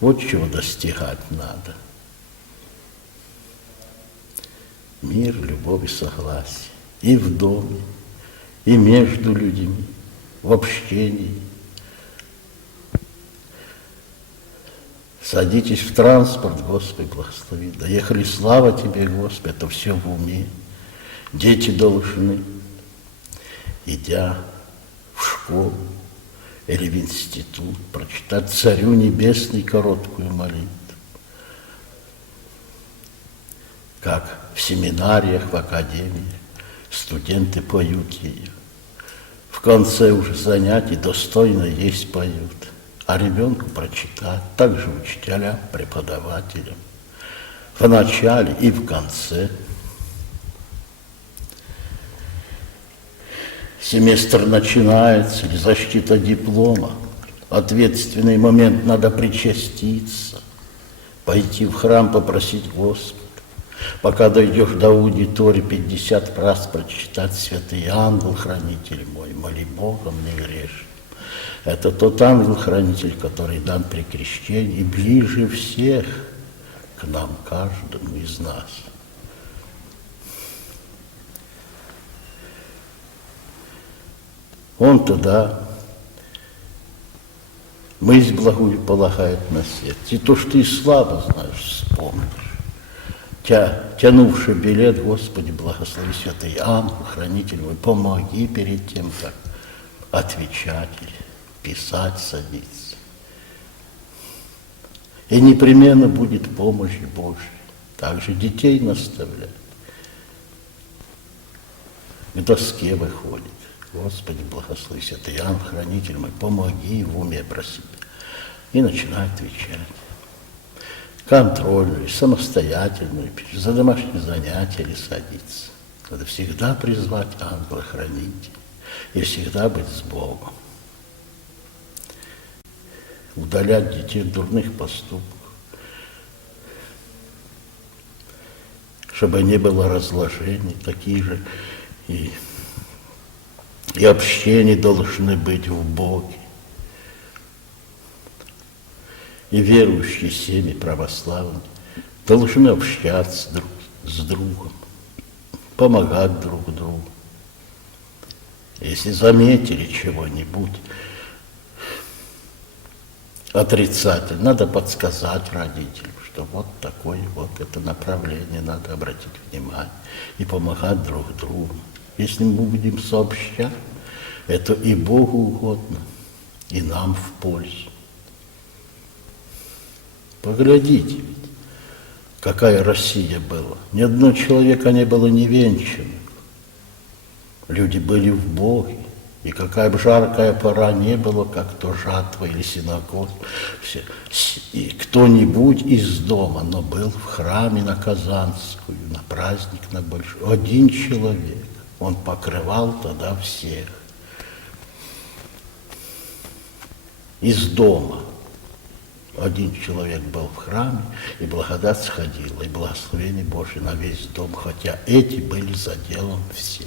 Вот чего достигать надо. Мир, любовь и согласие. И в доме, и между людьми, в общении. Садитесь в транспорт, Господи, благослови. Доехали, слава Тебе, Господи, это все в уме. Дети должны, идя в школу или в институт, прочитать Царю Небесный короткую молитву. Как в семинариях, в академиях студенты поют ее. В конце уже занятий достойно есть поют. А ребенку прочитать, также учителям, преподавателям. В начале и в конце. Семестр начинается, или защита диплома. Ответственный момент, надо причаститься, пойти в храм, попросить Господа. Пока дойдешь до аудитории, 50 раз прочитать: «Святый ангел, хранитель мой, моли Богом не грешным». Это тот ангел-хранитель, который дан при крещении, ближе всех к нам, каждому из нас. Он тогда мысль благую полагает на сердце. И то, что ты слабо знаешь, вспомнишь. Тянувший билет, Господи, благослови, святый ангел, хранитель мой, помоги перед тем, как отвечать или писать, садиться. И непременно будет помощь Божья. Также детей наставлять. К доске выходит. Господи, благослови, святый ангел, хранитель мой, помоги в уме просить. И начинает отвечать. Контрольную, самостоятельную, за домашние занятия или садиться. Надо всегда призвать ангела-хранителя и всегда быть с Богом. Удалять детей от дурных поступков, чтобы не было разложений, такие же и общения должны быть в Боге. И верующие семьи православные должны общаться друг с другом, помогать друг другу. Если заметили чего-нибудь отрицательное, надо подсказать родителям, что вот такое вот это направление, надо обратить внимание и помогать друг другу. Если мы будем сообщать, это и Богу угодно, и нам в пользу. Поглядите ведь, какая Россия была. Ни одного человека не было невенчанным. Люди были в Боге. И какая бы жаркая пора не было, как то жатва или синагог, и кто-нибудь из дома, но был в храме на Казанскую, на праздник на большой. Один человек, он покрывал тогда всех. Из дома. Один человек был в храме, и благодать сходила, и благословение Божие на весь дом, хотя эти были за делом все.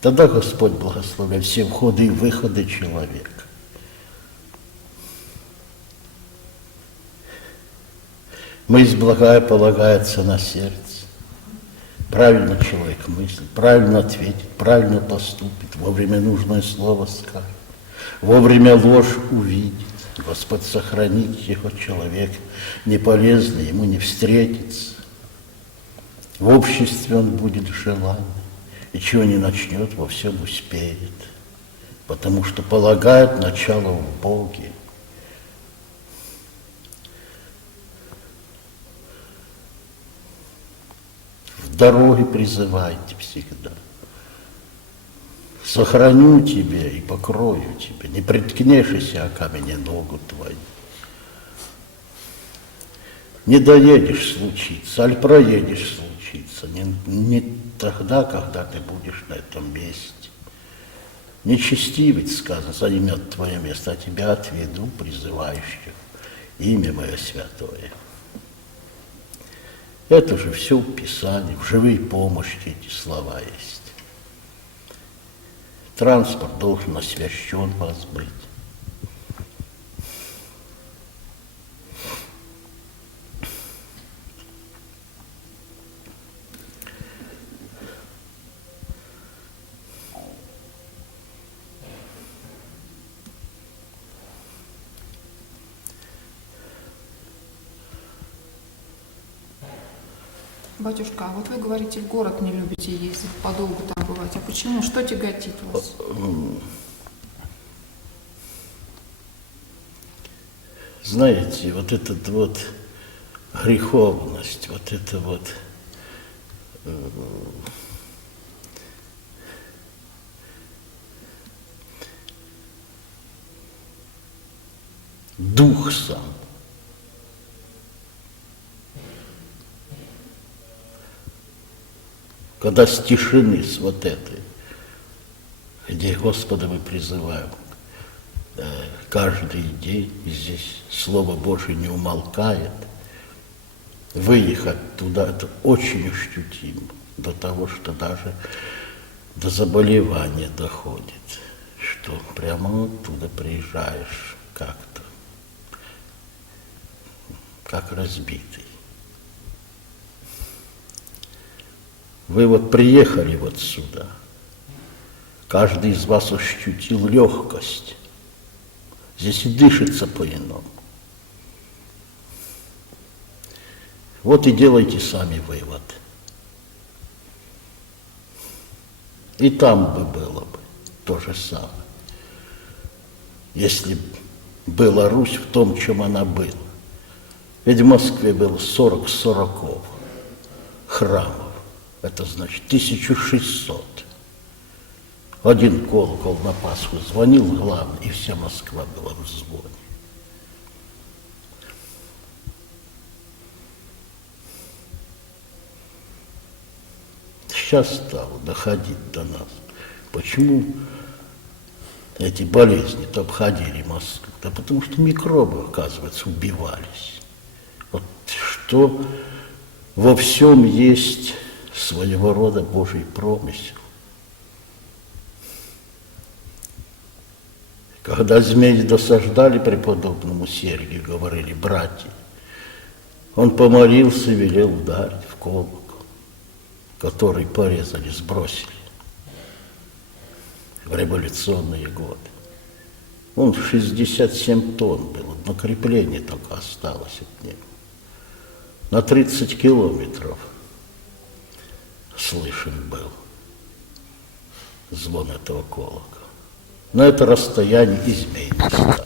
Тогда Господь благословляет все входы и выходы человека. Мысль благая полагается на сердце. Правильно человек мыслит, правильно ответит, правильно поступит, вовремя нужное слово скажет, вовремя ложь увидит. Господь сохранит его, человек не полезный, ему не встретится. В обществе он будет желанный, и чего не начнет, во всем успеет, потому что полагает начало в Боге. В дороге призывайте всегда. Сохраню тебя и покрою тебя, не приткнешься о камень ногу твою. Не доедешь случиться, аль проедешь случиться, не тогда, когда ты будешь на этом месте. Нечестивец, сказано, займет твое место, а тебя отведу, призывающих, имя мое святое. Это же все в Писании, в живой помощи эти слова есть. Транспорт должен освящен вас быть. Батюшка, а вот вы говорите, в город не любите ездить, подолгу там бывать. А почему? Что тяготит вас? Знаете, вот эта вот греховность, вот это вот дух сам. Когда с тишины, с вот этой, где Господа мы призываем, каждый день здесь Слово Божие не умолкает, выехать туда, это очень ощутимо, до того, что даже до заболевания доходит, что прямо оттуда приезжаешь как-то, как разбитый. Вы вот приехали вот сюда, каждый из вас ощутил легкость. Здесь и дышится по-иному. Вот и делайте сами вывод. И там бы было бы то же самое. Если б была Русь в том, чем она была. Ведь в Москве было 40 храмов. Это значит 1600. Один колокол на Пасху звонил главный, и вся Москва была в звоне. Сейчас стало доходить до нас. Почему эти болезни-то обходили Москву? Да потому что микробы, оказывается, убивались. Вот что во всем есть своего рода Божий промысел. Когда змеи досаждали преподобному Сергию, говорили братья, он помолился и велел ударить в колокол, который порезали, сбросили в революционные годы. Он 67 тонн был, одно крепление только осталось от него. На 30 километров слышен был звон этого колокола. На это расстояние и змей не стало.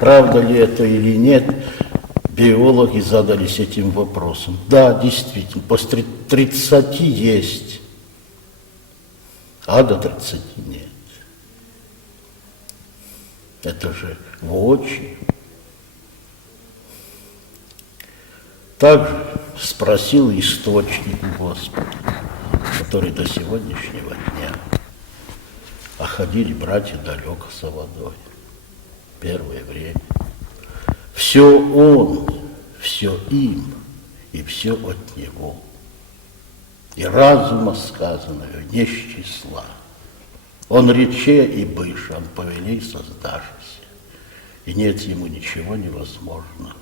Правда ли это или нет, биологи задались этим вопросом. Да, действительно, после 30 есть, а до 30 нет. Это же воочию. Также спросил источник Господа, который до сегодняшнего дня, а ходили братья далеко со водой. Первое время. Все Он, все им, и все от Него. И разума сказанного не с числа. Он рече и быше, он повели и создашься. И нет ему ничего невозможного.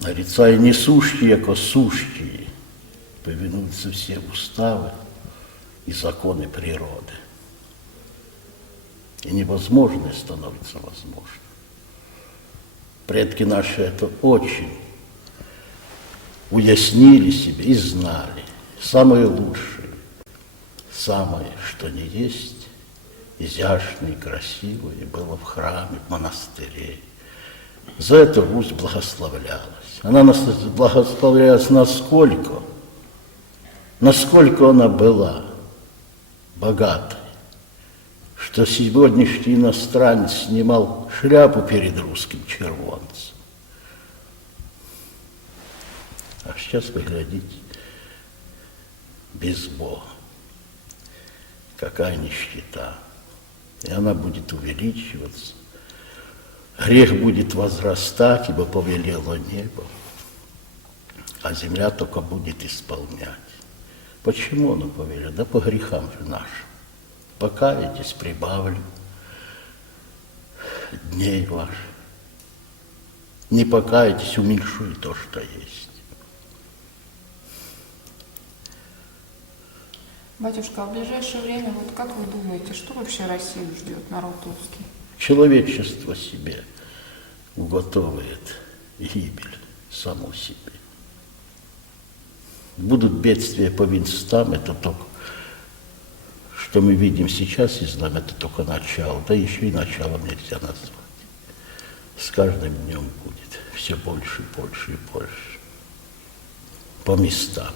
Нарицая несущие, яко сущие, повинуются все уставы и законы природы. И невозможное становится возможным. Предки наши это очень уяснили себе и знали. Самое лучшее, самое, что не есть, изящное и красивое было в храме, в монастыре. За это Русь благословлялась. Она благословлялась насколько она была богатой, что сегодняшний иностранец снимал шляпу перед русским червонцем. А сейчас вы глядите, без Бога. Какая нищета. И она будет увеличиваться. Грех будет возрастать, ибо повелело небо, а земля только будет исполнять. Почему он повелел? Да по грехам же нашим. Покаетесь, прибавлю дней ваших. Не покаетесь, уменьшу и то, что есть. Батюшка, а в ближайшее время, вот как вы думаете, что вообще Россию ждет, народ русский? Человечество себе уготовывает гибель само себе. Будут бедствия по местам, это только, что мы видим сейчас из нам, это только начало, да еще и началом нельзя назвать. С каждым днем будет все больше и больше и больше. По местам.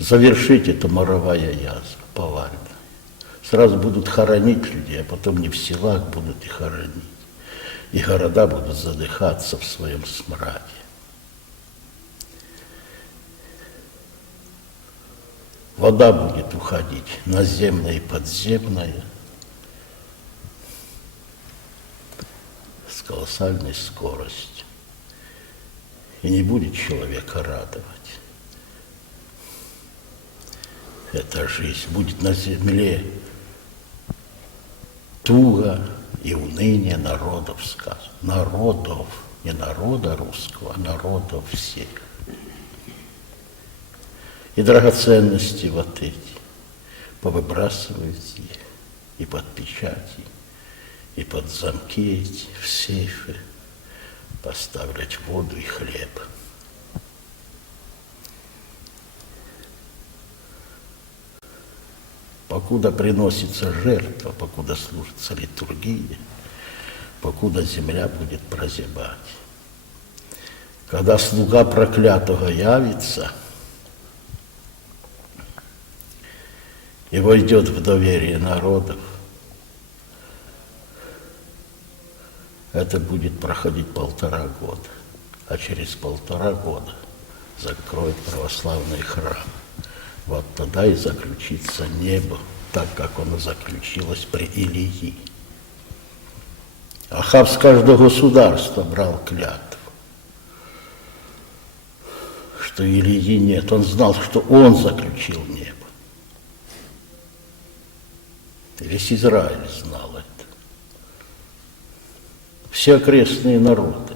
Завершить это моровая язва, повальная. Сразу будут хоронить людей, а потом не в селах будут и хоронить. И города будут задыхаться в своем смраде. Вода будет уходить, наземная и подземная, с колоссальной скоростью. И не будет человека радовать. Эта жизнь будет на земле туго и уныние народов сказано. Народов, не народа русского, а народов всех. И драгоценности вот эти повыбрасывают их и под печати, и под замки эти, в сейфы, поставлять воду и хлеб. Покуда приносится жертва, покуда служится литургия, покуда земля будет прозябать. Когда слуга проклятого явится и войдет в доверие народов, это будет проходить 1,5 года, а через 1,5 года закроет православный храм. Вот тогда и заключится небо, так как оно заключилось при Илии. Ахав с каждого государства брал клятву, что Илии нет. Он знал, что он заключил небо. И весь Израиль знал это. Все окрестные народы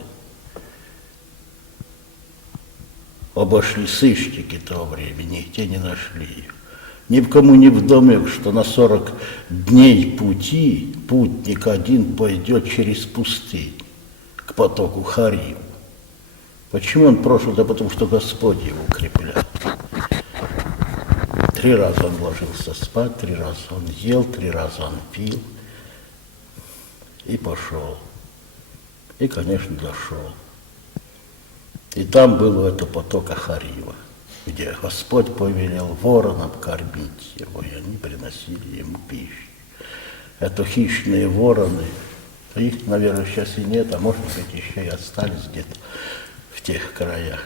обошли сыщики того времени, те не нашли ее. Ни в кому не вдомек, что на 40 дней пути путник один пойдет через пустынь к потоку Хариву. Почему он прошел? Да потому что Господь его укреплял. 3 раза он ложился спать, 3 раза он ел, 3 раза он пил. И пошел. И, конечно, дошел. И там был это поток Ахарива, где Господь повелел воронам кормить его, и они приносили ему пищу. Это хищные вороны, их, наверное, сейчас и нет, а может быть, еще и остались где-то в тех краях.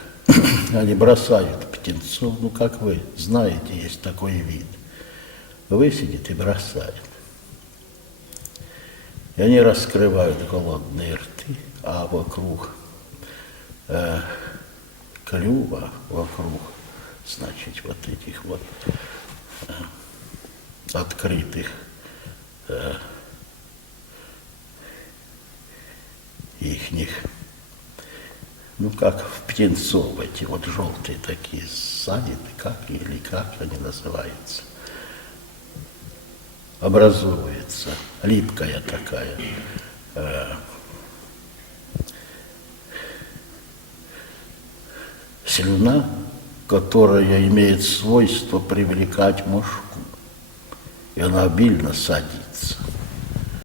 Они бросают птенцов, ну, как вы знаете, есть такой вид. Высидит и бросает. И они раскрывают голодные рты, а вокруг клюва, вокруг, значит, вот этих вот открытых ихних, ну, как в птенцов эти вот желтые такие ссадины, как или как они называются, образуется липкая такая слюна, которая имеет свойство привлекать мошку, и она обильно садится.